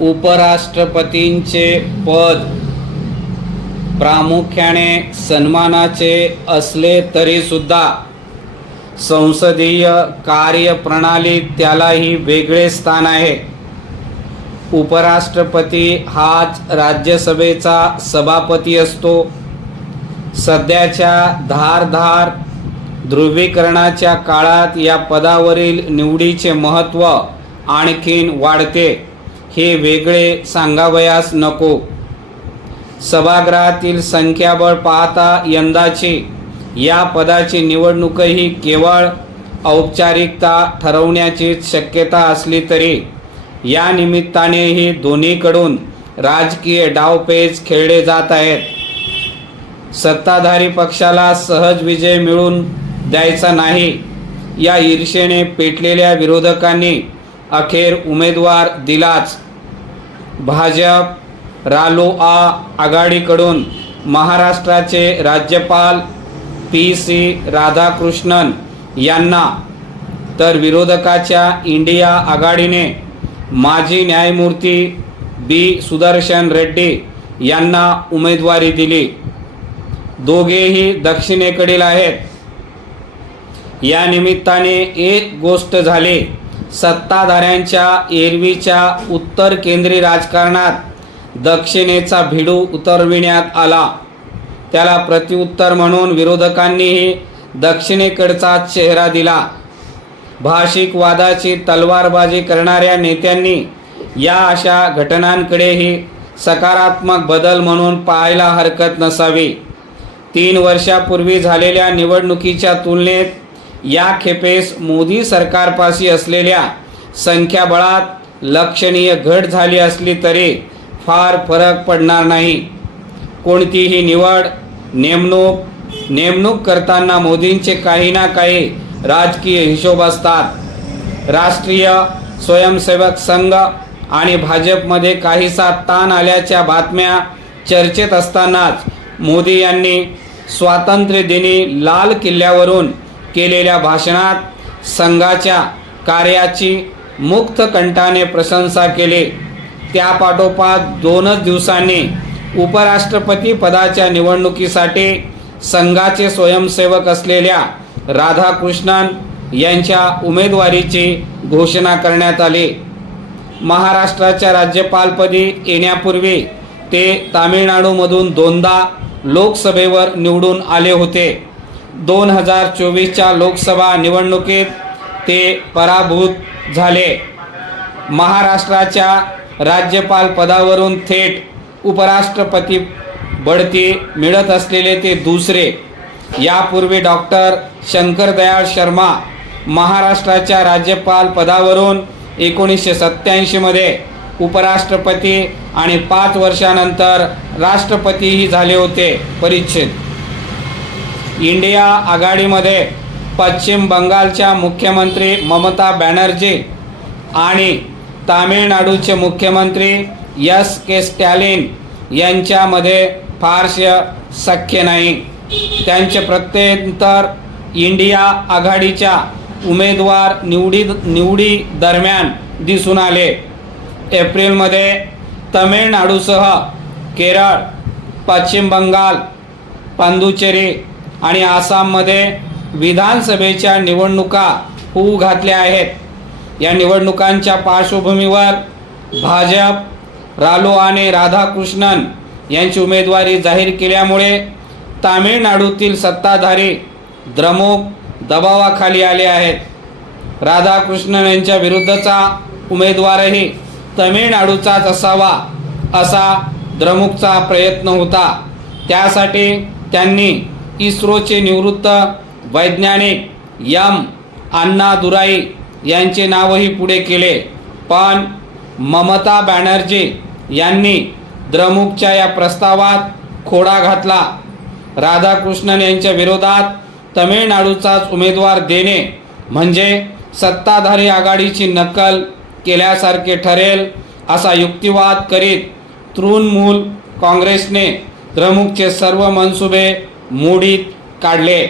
उपराष्ट्रपतींचे पद प्रामुख्याने सन्मानाचे असले तरी सुद्धा संसदीय कार्यप्रणालीत त्यालाही वेगळे स्थान आहे. उपराष्ट्रपती हाच राज्यसभेचा सभापती असतो. सध्याच्या धारदार ध्रुवीकरणाच्या काळात या पदावरील निवडीचे महत्त्व आणखीन वाढते हे वेगळे सांगावयास नको. सभागृहातील संख्याबळ पाहता यंदाची या पदाची निवडणूकही केवळ औपचारिकता ठरवण्याची शक्यता असली तरी या निमित्तानेही दोन्हीकडून राजकीय डावपेच खेळले जात आहेत. सत्ताधारी पक्षाला सहज विजय मिळवून द्यायचा नाही या ईर्षेने पेटलेल्या विरोधकांनी अखेर उमेदवार दिलाच. भाजप रालोआ आघाडीकडून महाराष्ट्राचे राज्यपाल पी.सी. राधाकृष्णन यांना, तर विरोधकाच्या इंडिया आघाडीने माजी न्यायमूर्ती बी. सुदर्शन रेड्डी यांना उमेदवारी दिली. दोघेही दक्षिणेकडील आहेत. या निमित्ताने एक गोष्ट झाली, सत्ताधाऱ्यांच्या एरवीच्या उत्तर केंद्रीय राजकारणात दक्षिणेचा भिडू उतरविण्यात आला. त्याला प्रत्युत्तर म्हणून विरोधकांनीही दक्षिणेकडचा चेहरा दिला. भाषिक वादाची तलवारबाजी करणाऱ्या नेत्यांनी या अशा घटनांकडेही सकारात्मक बदल म्हणून पाहायला हरकत नसावी. 3 वर्षापूर्वी झालेल्या निवडणुकीच्या तुलनेत या खेपेस मोदी सरकारपाशी असलेल्या संख्याबळात लक्षणीय घट झाली असली तरी फार फरक पडणार नाही. कोणतीही नेमणूक करताना मोदींचे काही ना काही राजकीय हिशोब असतात. राष्ट्रीय स्वयंसेवक संघ आणि भाजपमध्ये काहीसा ताण आल्याच्या बातम्या चर्चेत असतानाच मोदी यांनी स्वातंत्र्यदिनी लाल किल्ल्यावरून केलेल्या भाषणात संघाच्या कार्याची मुक्तकंठाने प्रशंसा केली. त्यापाठोपाठ 2 दिवसांनी उपराष्ट्रपती पदाच्या निवडणुकीसाठी संघाचे स्वयंसेवक असलेल्या राधाकृष्णन यांच्या उमेदवारीची घोषणा करण्यात आली. महाराष्ट्राच्या राज्यपालपदी येण्यापूर्वी ते तामिळनाडूमधून 2दा लोकसभेवर निवडून आले होते. 2024च्या लोकसभा निवडणुकीत ते पराभूत झाले. महाराष्ट्राच्या राज्यपाल पदावरून थेट उपराष्ट्रपती बढती मिळत असलेले ते दुसरे. यापूर्वी डॉक्टर शंकरदयाळ शर्मा महाराष्ट्राच्या राज्यपाल पदावरून 1987 मध्ये उपराष्ट्रपती आणि 5 वर्षानंतर राष्ट्रपतीही झाले होते. परिच्छेद इंडिया आघाडीमध्ये पश्चिम बंगालच्या मुख्यमंत्री ममता बॅनर्जी आणि तामिळनाडूचे मुख्यमंत्री S.K. स्टॅलिन यांच्यामध्ये फारसे सख्य नाही. त्यांचे प्रत्यंतर इंडिया आघाडीच्या उमेदवार निवडी दरम्यान दिसून आले. एप्रिलमध्ये तमिळनाडूसह केरळ, पश्चिम बंगाल, पुदुच्चेरी आणि आसाममध्ये विधानसभेच्या निवडणुका होऊ घातल्या आहेत. या निवडणुकांच्या पार्श्वभूमीवर भाजप रालोआने राधाकृष्णन यांची उमेदवारी जाहीर केल्यामुळे तामिळनाडूतील सत्ताधारी द्रमुक दबावाखाली आले आहेत. राधाकृष्णन यांच्या विरुद्धचा उमेदवारही तामिळनाडूचाच असावा असा द्रमुकचा प्रयत्न होता. त्यासाठी त्यांनी इस्रोचे निवृत्त वैज्ञानिक एम. अण्णादुराई यांचे नावही पुढे केले. पण ममता बॅनर्जी यांनी द्रमुकच्या या प्रस्तावात खोडा घातला. राधाकृष्णन यांच्या विरोधात तमिळनाडूचाच उमेदवार देणे म्हणजे सत्ताधारी आघाडीची नक्कल केल्यासारखे ठरेल असा युक्तिवाद करीत तृणमूल काँग्रेसने द्रमुकचे सर्व मनसुबे मोडीत काढले.